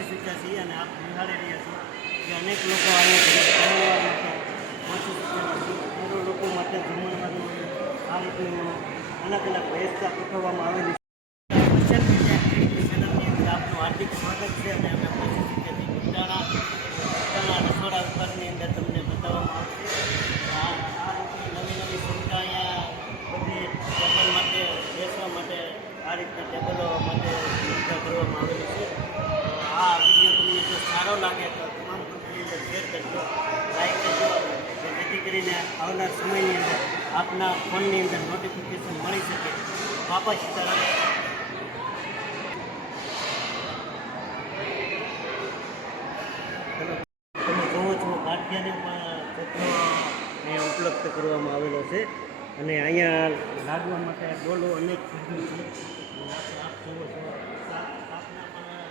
પહોંચી શક્યા છીએ અને આપ નિહાળી રહ્યા છો કે અનેક લોકો અહીંયા માટે પહોંચી શક્યા નથી. કરોડો લોકો માટે જમણવાનું આ રીતનું અલગ અલગ વ્યવસ્થા ગોઠવવામાં આવેલી છે. સોશિયલ મીડિયા ક્રિએટિવ ચેનલની અંદર આપનું હાર્દિક સ્વાગત છે અને અમે પહોંચી શક્યા છીએ બગદાણા રસોડા વિભાગની અંદર તમને બતાવવામાં આવશે. આ નવી નવી સુવિધા અહીંયા બધી ટેબલ માટે બેસવા માટે આ રીતના ટેબલો માટે સુવિધા કરવામાં આવેલી છે. આ વિડીયો તમને જો સારો લાગે તો તમામ ગ્રુપની અંદર શેર કરજો, લાઈક કરજો, જેથી કરીને આવનાર સમયની અંદર આપના ફોનની અંદર નોટિફિકેશન મળી શકે. બાપા સીતારામ. તમે જોવો છો ગાંઠિયાને પણ જથ્થો ઉપલબ્ધ કરવામાં આવેલો છે અને અહીંયા લાડવા માટે ડોલો અનેક ખરીદ્યું છે. આપ જોવો છો શાકના પણ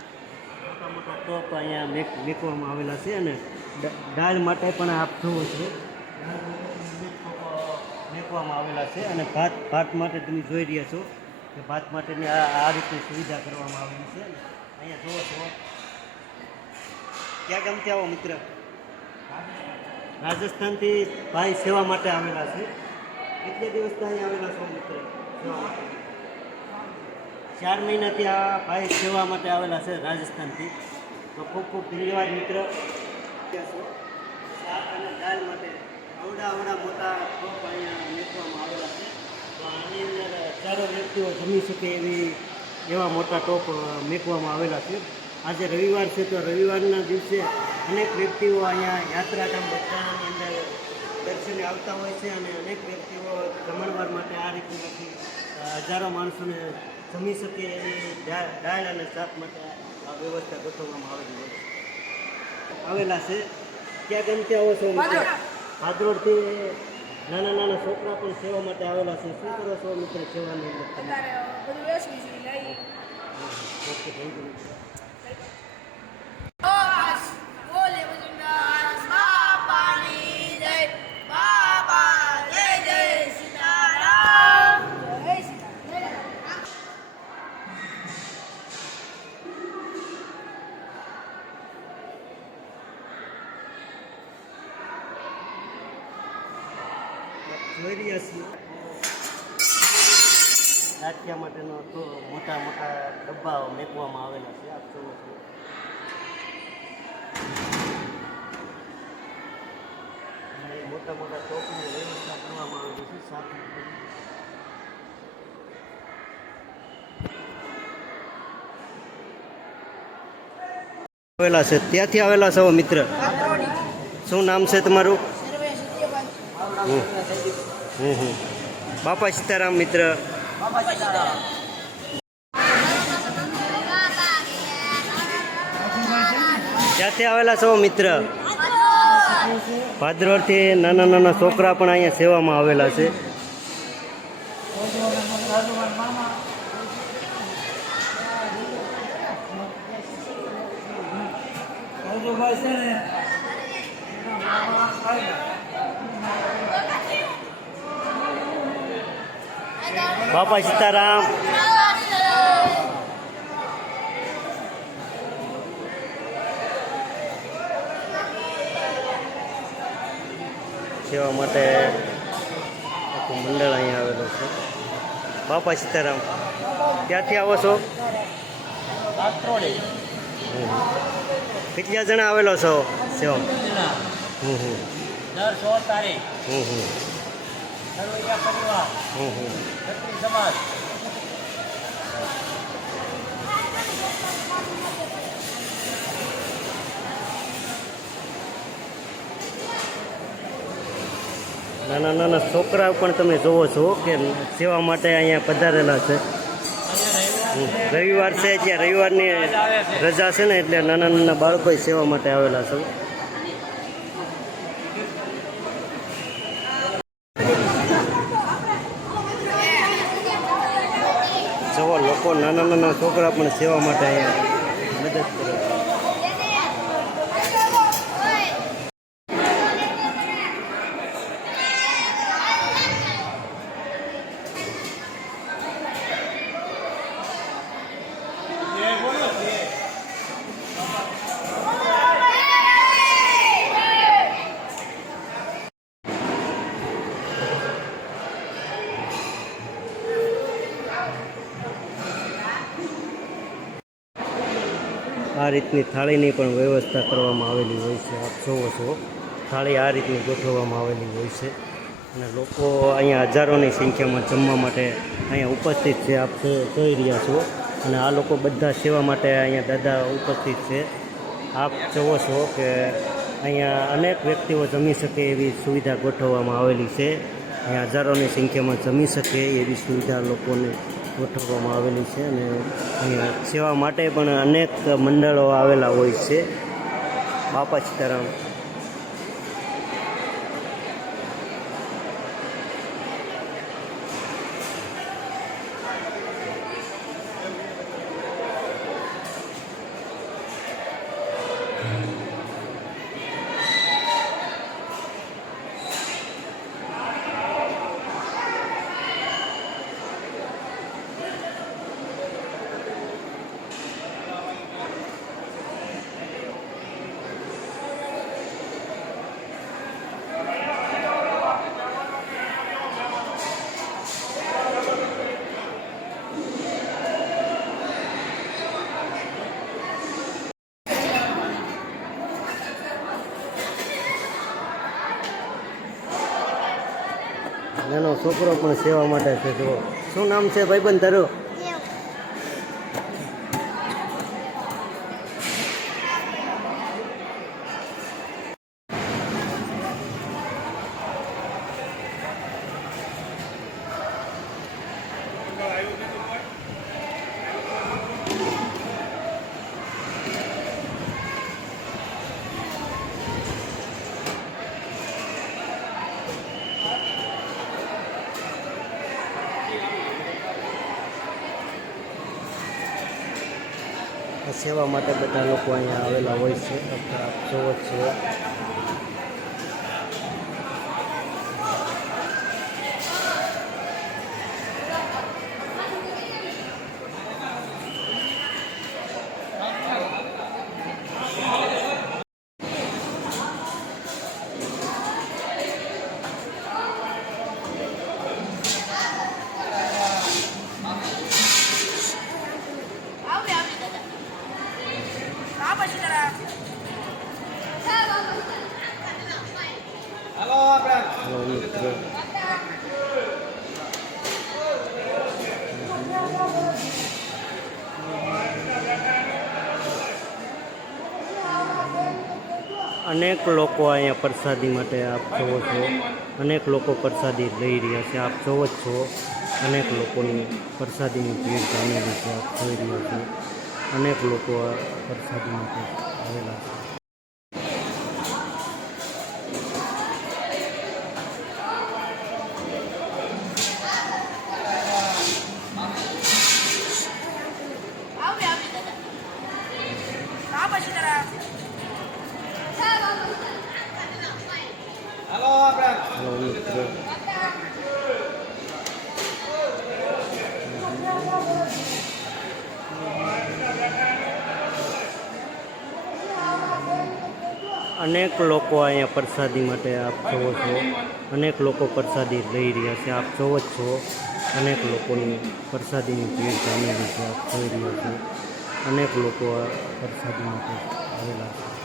મોટા મોટા ટોપ અહીંયા મેકવામાં આવેલા છે અને દાળ માટે પણ આપ જોવો છો મેકવામાં આવેલા છે અને ભાત માટે તમે જોઈ રહ્યા છો કે ભાત માટેની આ રીતની સુવિધા કરવામાં આવેલી છે. અહીંયા જોવો છો ક્યાં ગામથી આવો મિત્ર? રાજસ્થાનથી ભાઈ સેવા માટે આવેલા છે. કેટલા દિવસથી અહીં આવેલા છો મિત્ર સેવા માટે? 4 મહિનાથી આ ભાઈ સેવા માટે આવેલા છે રાજસ્થાનથી. તો ખૂબ ખૂબ ધન્યવાદ મિત્ર. શાક અને દાળ માટે આવડા મોટા ટોપ અહીંયા મૂકવામાં આવેલા છે. તો આની અંદર હજારો વ્યક્તિઓ જમી શકે એવા મોટા ટોપ મૂકવામાં આવેલા છે. આજે રવિવાર છે તો રવિવારના દિવસે અનેક વ્યક્તિઓ અહીંયા યાત્રાધામ બગદાણાની અંદર દર્શને આવતા હોય છે અને અનેક વ્યક્તિઓ જમણવાર માટે આ રીતની હજારો માણસોને જમી શકે એની દાળ અને શાક માટે આ વ્યવસ્થા ગોઠવવામાં આવેલી હોય છે. આવેલા છે. ક્યાં ગમતી આવો છો? ભાદરોડથી નાના છોકરા પણ સેવા માટે આવેલા છે. શું કરો છો મિત્ર સેવાની અંદર? Okay, thank you. જોઈ રહ્યા છીએ ગાંઠિયા માટેનો તો મોટા ડબ્બા મેકવામાં આવેલા છે. આપ જોવો છો મોટા ટોપની વ્યવસ્થા કરવામાં આવેલી છે. સાથે આવેલા છે. ત્યાંથી આવેલા છો મિત્ર? શું નામ છે તમારું? બાપા સીતારામ મિત્ર. ક્યાંથી આવેલા છો મિત્ર? ભાદરોડથી નાના છોકરા પણ અહીંયા સેવામાં આવેલા છે. બાપા સીતારામ. સેવા માટે આખું મંડળ અહીંયા આવેલું છે. બાપા સીતારામ. ક્યાંથી આવો છો? કેટલા જણા આવેલો છો સેવા? દર 16 તારીખ પરિવાર ક્ષત્રિય સમાજ. નાના છોકરા પણ તમે જોવો છો કે સેવા માટે અહીંયા પધારેલા છે. રવિવાર છે ત્યાં રવિવારની રજા છે ને એટલે નાના બાળકો સેવા માટે આવેલા છે. જુઓ લોકો નાના છોકરા પણ સેવા માટે અહીંયા મદદ કરે. રીતની થાળીની પણ વ્યવસ્થા કરવામાં આવેલી હોય છે. આપ જોવો છો થાળી આ રીતની ગોઠવવામાં આવેલી હોય છે અને લોકો અહીંયા હજારોની સંખ્યામાં જમવા માટે અહીંયા ઉપસ્થિત છે. આપ જોઈ રહ્યા છો અને આ લોકો બધા સેવા માટે અહીંયા દાદા ઉપસ્થિત છે. આપ જોવો છો કે અહીંયા અનેક વ્યક્તિઓ જમી શકે એવી સુવિધા ગોઠવવામાં આવેલી છે. અહીંયા હજારોની સંખ્યામાં જમી શકે એવી સુવિધા લોકોને ગોઠવવામાં આવેલી છે અને અહીંયા સેવા માટે પણ અનેક મંડળો આવેલા હોય છે. બાપા સીતારામ. નાનો છોકરો પણ સેવા માટે છે. જુઓ શું નામ છે ભાઈબંધ તારું? સેવા માટે બધા લોકો અહીંયા આવેલા હોય છે. આપ જોવો છો હલો મિત્રો. અનેક લોકો અહીંયા પ્રસાદી માટે આપ જોવો છો અનેક લોકો પ્રસાદી લઈ રહ્યા છે. આપ જોવો જ છો અનેક લોકોની પ્રસાદીની ભીડ જામેલી છે. આપ જોઈ રહ્યા છો અનેક લોકો આ પ્રસાદી માટે આવેલા છે. હલો મિત્રો. અનેક લોકો અહીંયા પ્રસાદી માટે આપ જોવો છો અનેક લોકો પ્રસાદી લઈ રહ્યા છે. આપ જોવો જ છો અનેક લોકોની પ્રસાદીની ભીડ જામેલી છે. આપ જોઈ રહ્યા છો અનેક લોકો આ પ્રસાદી માટે આવેલા છે.